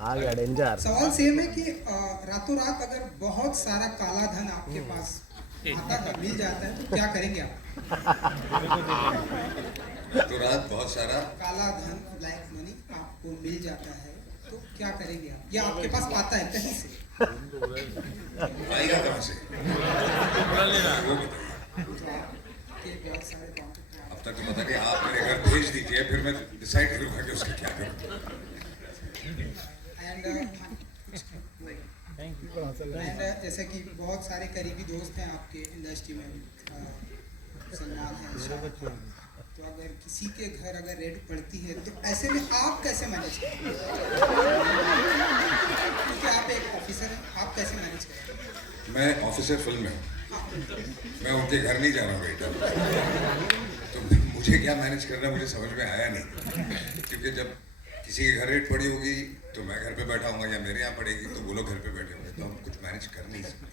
आ गया डेंजर। सवाल सेम है कि रातों रात अगर बहुत सारा काला धन आपके पास आता है, मिल जाता है, तो क्या करेंगे आप? रातों रात बहुत सारा काला धन लाइक मनी आपको मिल जाता है तो क्या करेंगे आप, या आपके पास आता है कहीं से? आएगा कहाँ से? वो तो आपके बहुत सारे कॉन्टेक्ट हैं अब तक तो पता नहीं, आप मेरे घर भेज दीजिए, फिर मैं डिसाइड करूंगा कि उसका क्या करूँ। एंड जैसे कि बहुत सारे करीबी दोस्त हैं आपके इंडस्ट्री में, सलमान है, तो अगर किसी के घर अगर रेड पड़ती है तो ऐसे में आप कैसे मैनेज करेंगे? क्योंकि आप एक ऑफिसर हैं, आप कैसे मैनेज करेंगे? मैं ऑफिसर फिल्म में हूँ, मैं उनके घर नहीं जा रहा हूँ बेटा, तो मुझे क्या मैनेज करना है मुझे समझ में आया नहीं, क्योंकि जब किसी के घर रेट पड़ी होगी तो मैं घर पे बैठा हूँगा, या मेरे यहाँ पड़ेगी तो वो लोग घर पे बैठे होंगे, तो हम कुछ मैनेज कर नहीं सकते।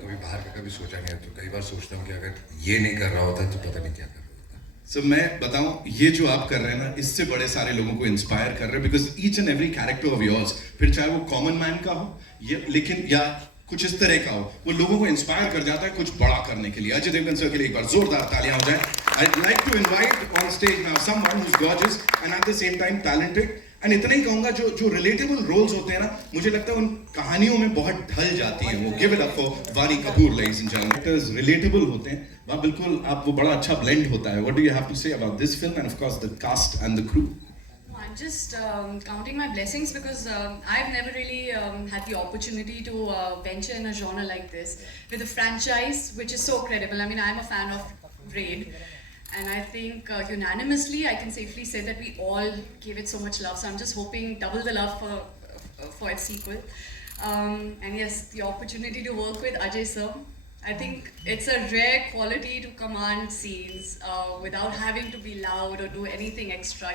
कभी बाहर का कभी सोचा नहीं है, तो कई बार सोचता हूँ कि अगर ये नहीं कर रहा होता तो पता नहीं क्या कर रहा होता। सो मैं बताऊं, ये जो आप कर रहे हैं ना, इससे बड़े सारे लोगों को इंस्पायर कर रहे हैं, because each and every character of yours, फिर चाहे वो कॉमन मैन का हो ये, लेकिन या कुछ इस तरह का हो, वो लोगों को इंस्पायर कर जाता है कुछ बड़ा करने के लिए। अजय देवगन सर के लिए एक बार जोरदार तालियां हो जाए। I'd like to invite on stage now someone who's gorgeous and at the same time talented, and इतना ही कहूंगा, जो रिलेटेबल रोल्स होते हैं ना, मुझे लगता है उन कहानियों में बहुत ढल जाती हैं वो। गिव इट अप फॉर वानी Kapoor ladies and gentlemen। Actors relatable होते हैं, वहाँ बिल्कुल आप वो बड़ा अच्छा ब्लेंड होता है। What do you have to say about this film and of course the cast and the crew? I'm just counting my blessings because I've never really had the opportunity to venture in a genre like this with a franchise which is so credible. I mean, I'm a fan of Raid, and I think unanimously I can safely say that we all gave it so much love. So I'm just hoping double the love for its sequel. And yes, the opportunity to work with Ajay sir, I think it's a rare quality to command scenes without having to be loud or do anything extra.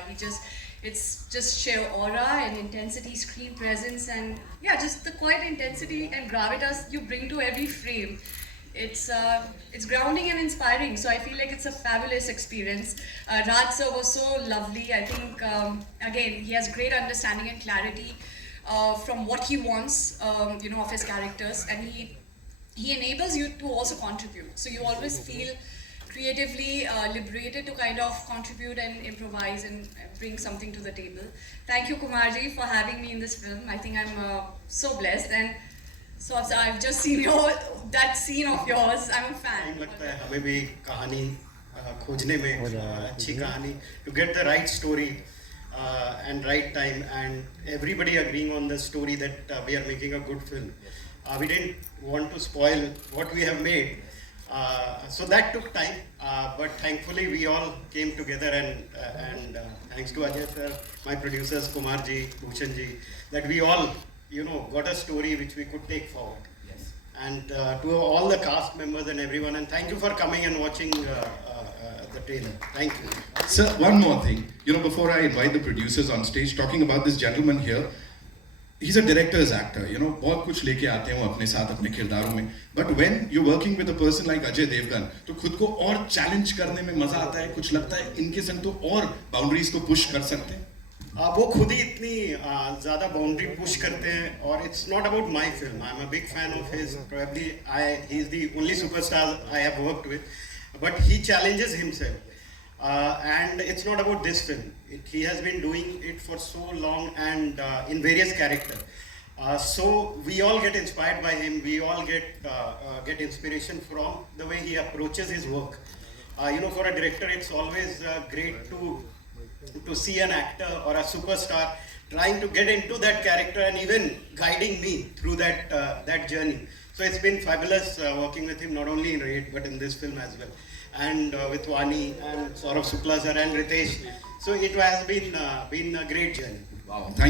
It's just sheer aura and intensity, screen presence, and yeah, just the quiet intensity and gravitas you bring to every frame. It's grounding and inspiring. So I feel like it's a fabulous experience. Raj sir was so lovely. I think again he has great understanding and clarity from what he wants, of his characters, and he enables you to also contribute. So you always feel creatively liberated to kind of contribute and improvise and bring something to the table. Thank you, Kumarji, for having me in this film. I think I'm so blessed, and so I've just seen that scene of yours. I'm a fan. Time लगता है हमें भी कहानी खोजने में, अच्छी कहानी, to get the right story and right time, and everybody agreeing on the story that we are making a good film. We didn't want to spoil what we have made. So that took time, but thankfully we all came together, and thanks to Ajay sir, my producers Kumar ji, Bhushan ji, that we all got a story which we could take forward. Yes. And to all the cast members and everyone, and thank you for coming and watching the trailer. Thank you. Sir, one more thing. Before I invite the producers on stage, talking about this gentleman here, he's a director's actor. बहुत कुछ लेके आते हैं वो अपने साथ अपने किरदारों में. But when you're working with a person like Ajay Devgan, तो खुद को और चैलेंज करने में मजा आता है. कुछ लगता है इनके संग तो और बाउंड्रीज को पुश कर सकते हैं. वो खुद ही इतनी ज़्यादा बाउंड्री पुश करते हैं, और it's not about my film. I'm a big fan of his. Probably he's the only superstar I have worked with, but he challenges himself. And it's not about this film. He has been doing it for so long, and in various characters. So we all get inspired by him. We all get inspiration from the way he approaches his work. For a director, it's always great to see an actor or a superstar trying to get into that character and even guiding me through that journey. So it's been fabulous working with him, not only in Raid but in this film as well, and with Vani and Saurabh Shukla sir and Ritesh. So it has been a great journey. Wow. Thank